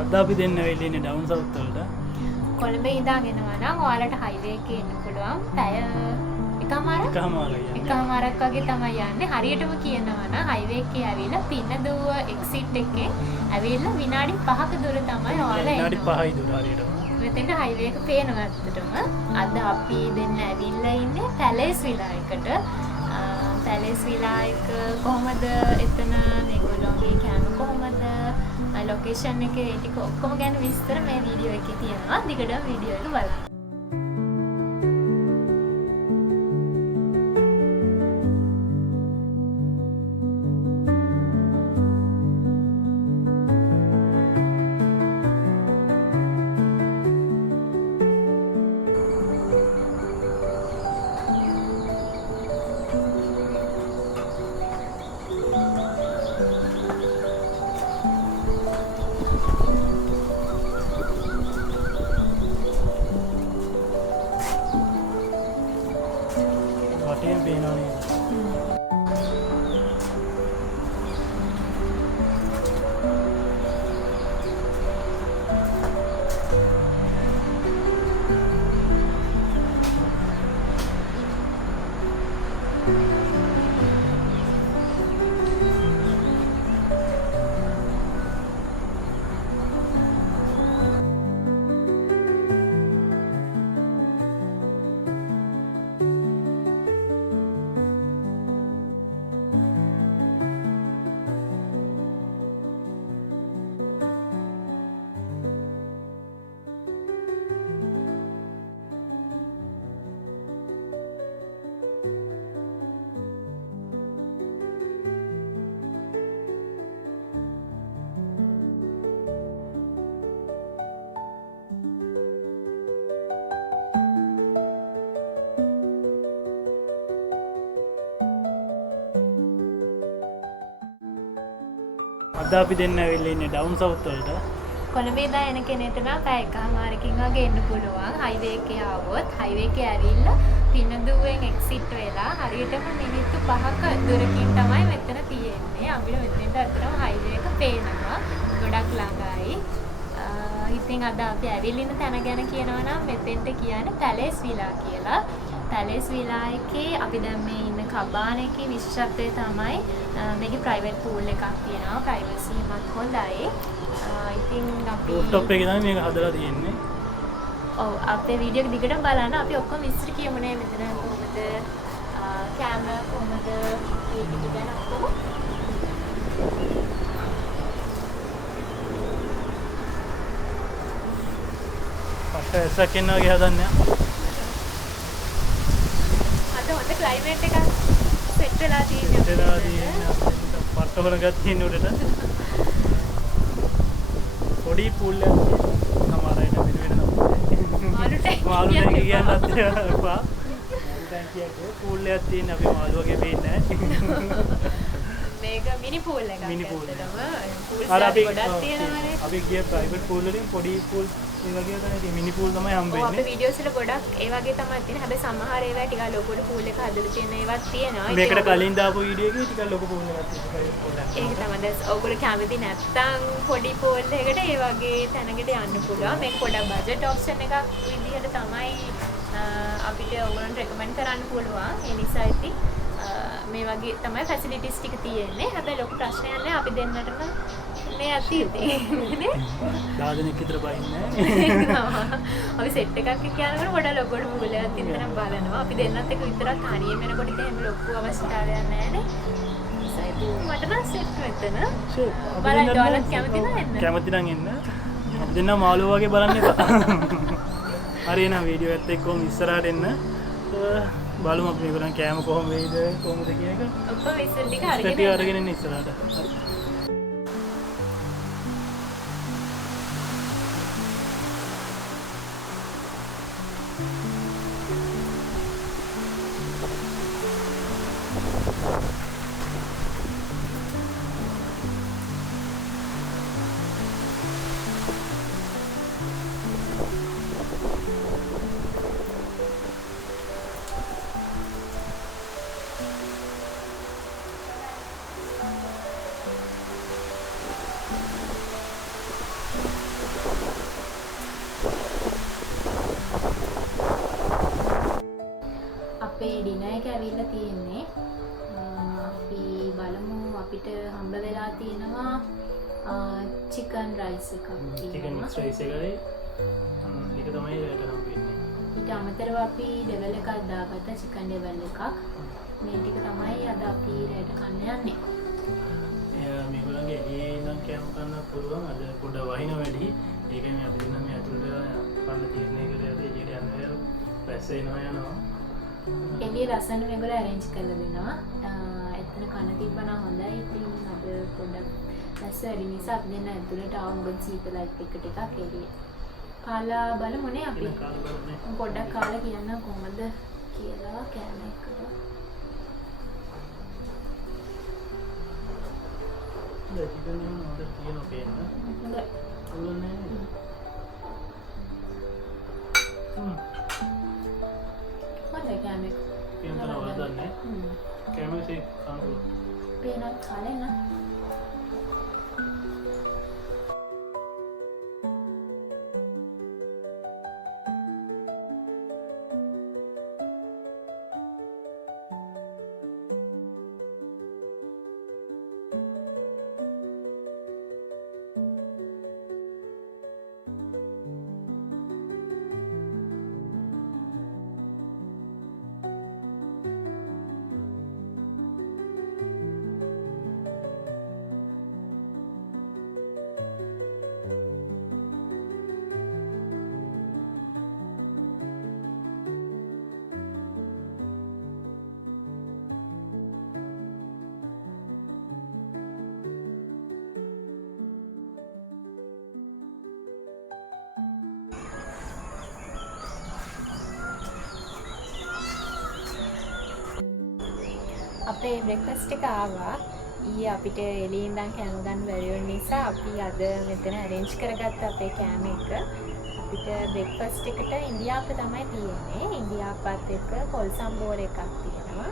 අද අපි දෙන්න වෙලා ඉන්නේ ඩවුන් සවුත් වලට. කොළඹ ඉඳන් එනවා නම් ඔයාලට හයිවේ එකේ එන්න පුළුවන්. පැය එකමාරක් වගේ තමයි යන්නේ. හරියටම කියනවා නම් හයිවේ එකේ ඇවිල්ලා පින්නදුව එක්සිට් එකේ ඇවිල්ලා විනාඩි 5ක දුර තමයි ඔයාලා එන්නේ. විනාඩි 5යි දුර හරියටම. මෙතන හයිවේ එක පේනවා ඇත්තටම. අද අපි දෙන්න ඇවිල්ලා ඉන්නේ පැලේස් විලා එකට. පැලේස් විලා එක කොහමද එතන මේගොල්ලෝගේ කැම්ප් කොහමද ලොකේෂන් එකේ ඒ ටික ඔක්කොම ගැන විස්තර මේ වීඩියෝ එකේ තියෙනවා. දිගටම වීඩියෝ එක බලන්න. වටේම පේනවා නේද? අද අපි දෙන්න ඇවිල්ලා ඉන්නේ ඩවුන් සවුත් වලට. කොළඹ ඉඳන් එන කෙනෙක්ට නම් පැය එකමාරකින් වගේ එන්න පුළුවන්. හයිවේ එකේ ආවොත් හයිවේ එකේ ඇවිල්ලා පින්නදුවෙන් එක්සිට් වෙලා හරියටම මිනිත්තු 5ක දුරකින් තමයි මෙතන තියෙන්නේ. අපිට මෙතෙන්ට අතරම හයිවේ එක පේනවා. ගොඩක් ළඟයි. ඉතින් අද අපි ඇවිල්ලා ඉන්න තැන ගැන කියනවා නම් මෙතෙන්ට කියන්නේ පැලේස් විලා කියලා. පැලේස් විලා එකේ අපි දැන් මේ ඉන්න කබාන එකේ විශේෂත්වය තමයි මේකේ ප්‍රයිවට් පූල් එකක් තියෙනවා. ප්‍රයිවසි එකක් හොඳයි. ඉතින් අපි රූෆ්ටොප් එකේ තමයි මේක හදලා තියෙන්නේ. ඔව් අපේ වීඩියෝ එක දිගටම බලන්න. අපි ඔක්කොම විස්තර කියමු නේ මෙතන කොහොමද කැමරා කොහොමද ඒ ටික ගැන ඔක්කොම. පස්සේ එන්න වගේ හදන්නේ. අද හොඳ ක්ලයිමේට් එකක් සෙට් වෙලා තියෙනවා. පට්ටවල ගත්තින් උඩට පොඩි පූල් එකක් සමහර අය වෙන මාළු මාළු ටැංකිය කියන්නත් එපා. ටැංකියක් පූල් එකක් තියෙන අපි මාළු වගේ පේන්නේ නැහැ. මේක මිනි පූල් එකක්. මිනි පූල් එකම පූල් අර අපි ගොඩක් තියෙනවානේ. අපි ගිය ප්‍රයිවට් පූල් වලින් පොඩි පූල් ඒ වගේ තමයි මිනි පූල් තමයි ඔව් හම්බෙන්නේ. අපේ වීඩියෝස් වල ගොඩක් ඒ වගේ තමයි තියෙන්නේ. හැබැයි සමහර ඒවා ටිකක් ලොකුට පූල් එක හදලා තියෙන ඒවත් තියෙනවා. මේකට කලින් දාපු වීඩියෝ එකේ ටිකක් ලොකු පූල් එකක් තියෙනවා ප්‍රයිවට් පූල් එකක්. ඒක තමයි දැන් ඔයගොල්ලෝ කැමති නැත්තම් පොඩි පූල් එකකට ඒ වගේ තැනකට යන්න පුළුවන්. මේක පොඩක් බජට් ඔප්ෂන් එකක් විදිහට තමයි අපිට ඔයගොල්ලන්ට රෙකමන්ඩ් කරන්න පුළුවන්. ඒ නිසා ඉතින් මේ වගේ තමයි ෆැසිලිටිස් ටික තියෙන්නේ. හැබැයි ලොකු ප්‍රශ්නයක් නැහැ. අපි දෙන්නටම මේ ඇති ඉතින් නේ. 10 දෙනෙක් විතර බයින්නේ. අපි සෙට් එකක් කියනකොට පොඩ ලොකුට මුගලයක් තින්නම් බලනවා. අපි දෙන්නත් එක විතරක් තනියම වෙනකොට ඉතින් එහෙම ලොකු අවස්ථාවක් නැහැ නේ. ඒසයි මට නම් සෙට් මෙතන. බලන්න ඔයාලත් කැමති නම් එන්න. කැමති නම් එන්න. අපි දෙන්න මාළුව වගේ බලන්න එපා. හරි එහෙනම් වීඩියෝ එකත් එක්කම ඉස්සරහට එන්න. බලමු අපි මේගොල්ලන් කෑම කොහොම වෙයිද කොහොමද කියන එක. ඔක්කොම ඉස්සර ටික අරගෙන එන්න ඉස්සරහට. චිකන් රයිස් එකක් චිකන් තියෙනවා. රයිස් එකයි ඒක තමයි රට නම් වෙන්නේ. ඊට අමතරව අපි ඩෙවල් එකක් දාගත්ත චිකන් ඩෙවල් එකක්. මේ ටික තමයි අද අපි රැට කන්න යන්නේ. මේගොල්ලන්ගේ එළියේ ඉඳන් කැම කන්න පුළුවන්. අද පොඩ වහින වැඩි. ඒකයි මේ අපි දෙන්න මේ ඇතුළට කන්න තීරණය කරලා එළියට යනවා. රැස් වෙනවා යනවා. එළිය රසන මේගොල්ලෝ arrange කරලා දෙනවා. එතන කන්න තිබ්බනම් හොඳයි. ඉතින් අද පොඩ්ඩක් රැස් වැඩි නිසා අපි දෙන්න ඇතුළට ආව. මොකද සීතලයි එක ටිකක් එළියේ. කාලා බලමුනේ අපි. පොඩ්ඩක් කාලා කියන්න කොහොමද කියලා කෑම එක්ක. චිකන් එක හොඳට තියෙනවා පේන්න. හොඳයි. පුළුවන් නේද? හොඳයි කෑම එක. පින්තන වලදන්නේ. කෑම එක කන්න පේනත් කාලේ නා. අපේ බ්‍රෙක්ෆාස්ට් එක ආවා. ඊයේ අපිට එළියේ ඉඳන් කෑම ගන්න බැරි වුණ නිසා අපි අද මෙතන arrange කරගත්ත අපේ කෑම එක. අපිට බ්‍රෙක්ෆාස්ට් එකට ඉන්දියාප්ප තමයි තියෙන්නේ. ඉන්දියාප්පත් එක්ක පොල් සම්බෝර එකක් තියෙනවා.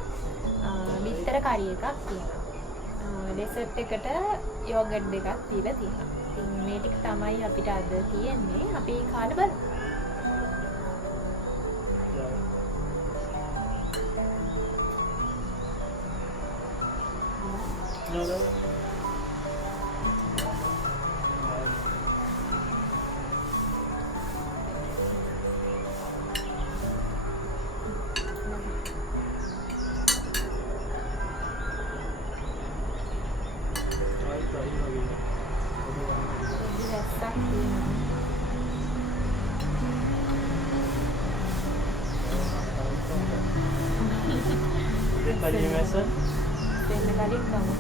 බිත්තර කරි එකක් තියෙනවා. ඩෙසර්ට් එකට යෝගට් එකක් දීලා තියෙනවා. ඉතින් මේ ටික තමයි අපිට අද තියෙන්නේ. අපි කාලා බලමු. No. Tadi masa. Then kali kamu.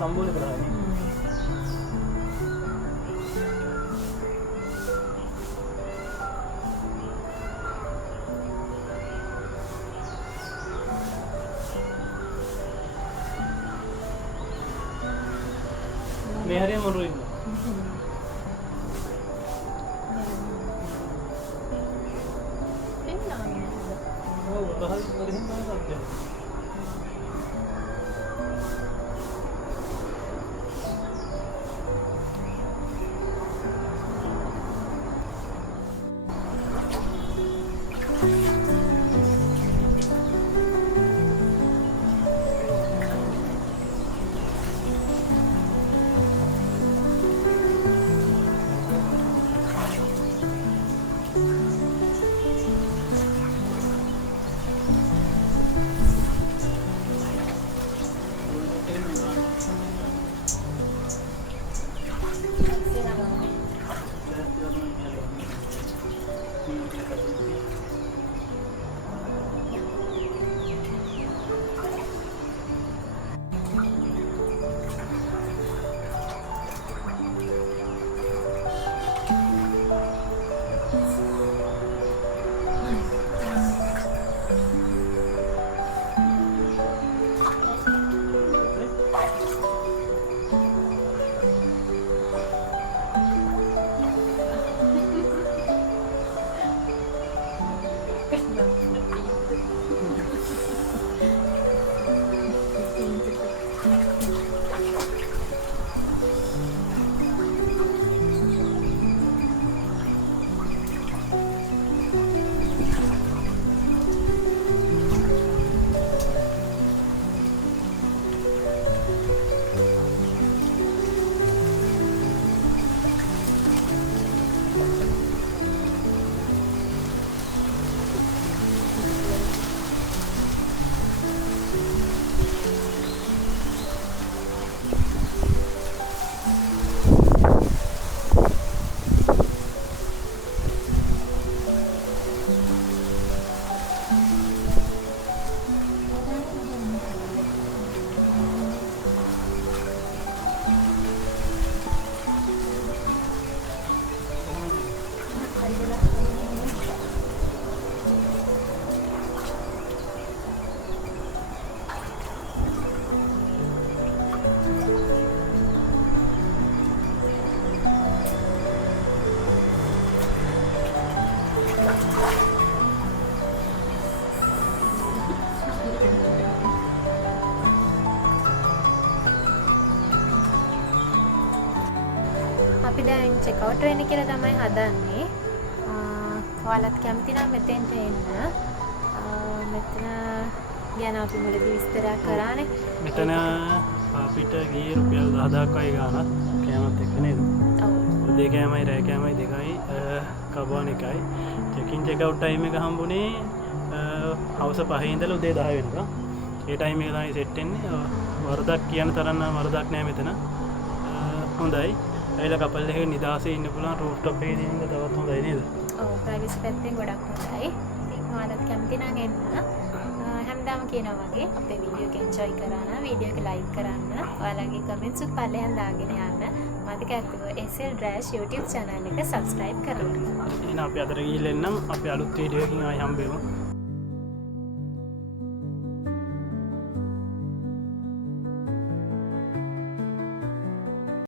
Sambal berani. Mehari mau ruin. Oh, bahas berihin mana saja. අපි දැන් චෙක්අවුට් වෙන්න කියලා තමයි හදන්නේ. ඔයාලත් කැමති නම් මෙතෙන්ට එන්න. මෙතන ගැන අපි මුලදී විස්තරයක් කරානේ. මෙතන අපිට ගියේ රුපියල් 10000ක් වගේ ගාණක් කෑමත් එක්ක නේද? ඔව්. උදේ කෑමයි රෑ කෑමයි දෙකයි කබාන එකයි. චෙකින් චෙක්අවුට් ටයිම් එක හම්බුනේ හවස 5 ඉඳලා උදේ 10 වෙනකම්. ඒ ටයිම් එක තමයි සෙට් වෙන්නේ. වරදක් කියන තරම් නම් වරදක් නෑ මෙතන. හොඳයි. ඇයිලා කපල් එකේ නිදාසේ ඉන්න පුළුවන් රූෆ්ටොප් එකේ තියෙන එක තවත් හොඳයි නේද? ඔව් ප්‍රයිවසි පැත්තෙන් ගොඩක් හොඳයි. ඉතින් ඔයාලත් කැමති නම් එන්න. හැමදාම කියනවා වගේ අපේ වීඩියෝ එක එන්ජොයි කරා නම් වීඩියෝ එක ලයික් කරන්න. ඔයාලගේ කමෙන්ට්ස් උත් පල්ලෙහාන් දාගෙන යන්න. මතක ඇතුව SL Dash YouTube channel එක subscribe කරන්න. එහෙනම් අපි අතර ගිහින් එන්නම්. අපි අලුත් වීඩියෝ එකකින් ආයි හම්බෙමු.